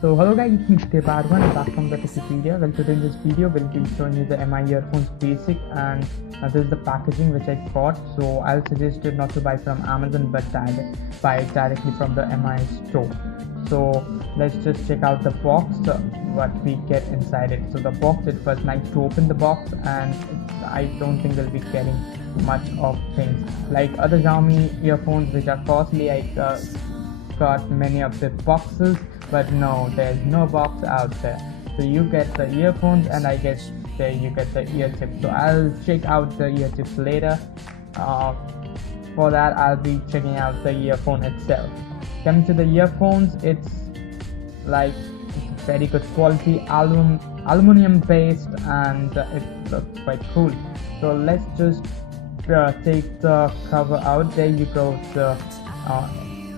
So hello guys, it's me Techipedia back from the Techipedia. Well, today in this video we'll be showing you the MI earphones basic, and this is the packaging which I got. So I'll suggest it not to buy from Amazon but buy it directly from the MI store. So let's just check out the box, what we get inside it. So the box, it was nice to open the box, and I don't think we'll be getting much of things like other Xiaomi earphones which are costly. I got many of the boxes, but no, there's no box out there. So you get the earphones, and I guess there you get the ear tips. So I'll check out the ear tips later. For that I'll be checking out the earphone itself. Coming to the earphones, it's very good quality, aluminum based, and it looks quite cool. So let's just take the cover out. There you go, the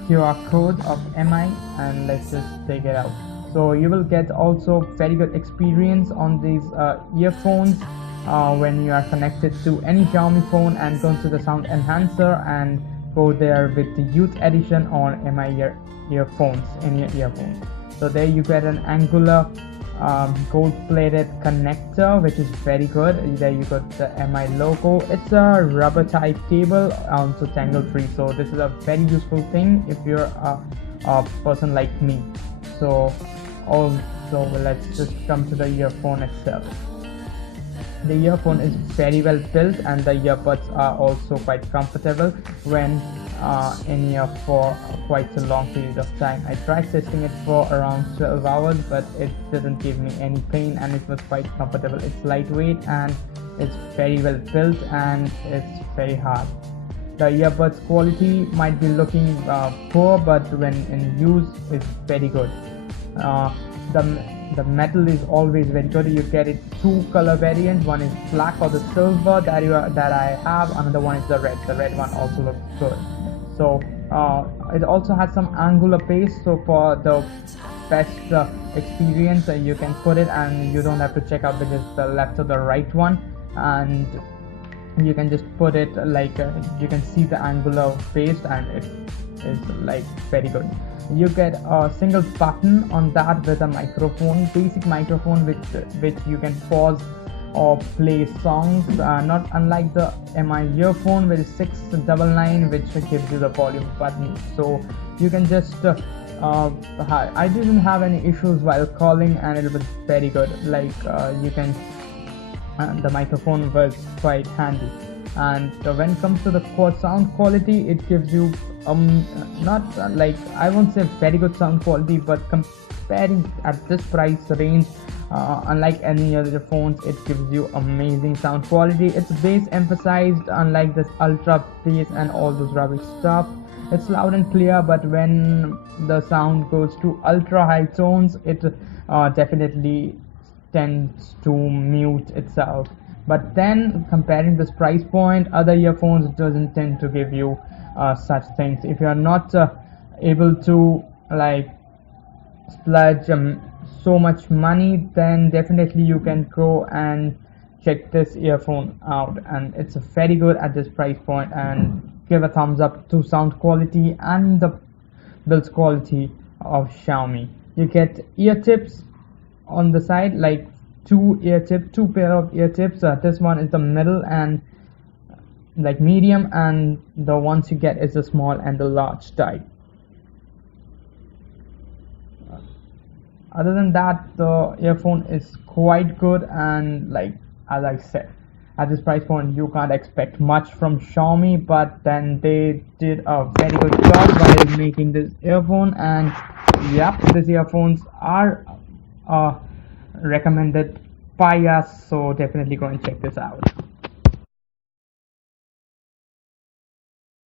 QR code of MI, and let's just take it out. So you will get also very good experience on these earphones when you are connected to any Xiaomi phone and go to the sound enhancer and go there with the youth edition or MI earphones in your earphones. So there you get an angular gold-plated connector, which is very good. There you got the MI logo. It's a rubber type cable, so tangle free. So this is a very useful thing if you're a person like me. So also let's just come to the earphone itself. The earphone is very well built, and the earbuds are also quite comfortable when in ear for quite a long period of time. I tried testing it for around 12 hours, but it didn't give me any pain, and it was quite comfortable. It's lightweight and it's very well built, and it's very hard. The earbuds quality might be poor, but when in use it's very good. The metal is always very good. You get it two color variants. One is black or the silver that I have. Another one is the red. The red one also looks good. So it also has some angular base. So for the best experience, you can put it, and you don't have to check out which is the left or the right one, and you can just put it you can see the angular base, and it is very good. You get a single button on that with a microphone, basic microphone, which you can pause or play songs, not unlike the MI earphone with 699, which gives you the volume button. So you can just I didn't have any issues while calling, and it was very good. The microphone was quite handy. And when it comes to the sound quality, it gives you not I won't say very good sound quality, but comparing at this price range, unlike any other phones, it gives you amazing sound quality. It's bass emphasized, unlike this ultra bass and all those rubbish stuff. It's loud and clear, but when the sound goes to ultra high tones, it definitely tends to mute itself. But then comparing this price point, other earphones doesn't tend to give you such things. If you are not able to splurge so much money, then definitely you can go and check this earphone out, and it's very good at this price point. And give a thumbs up to sound quality and the build quality of Xiaomi. You get ear tips on the side, two pair of ear tips. This one is the middle and medium, and the ones you get is the small and the large type. Other than that, the earphone is quite good, and as I said, at this price point you can't expect much from Xiaomi, but then they did a very good job while making this earphone. And yep, these earphones are recommended by us, so definitely go and check this out.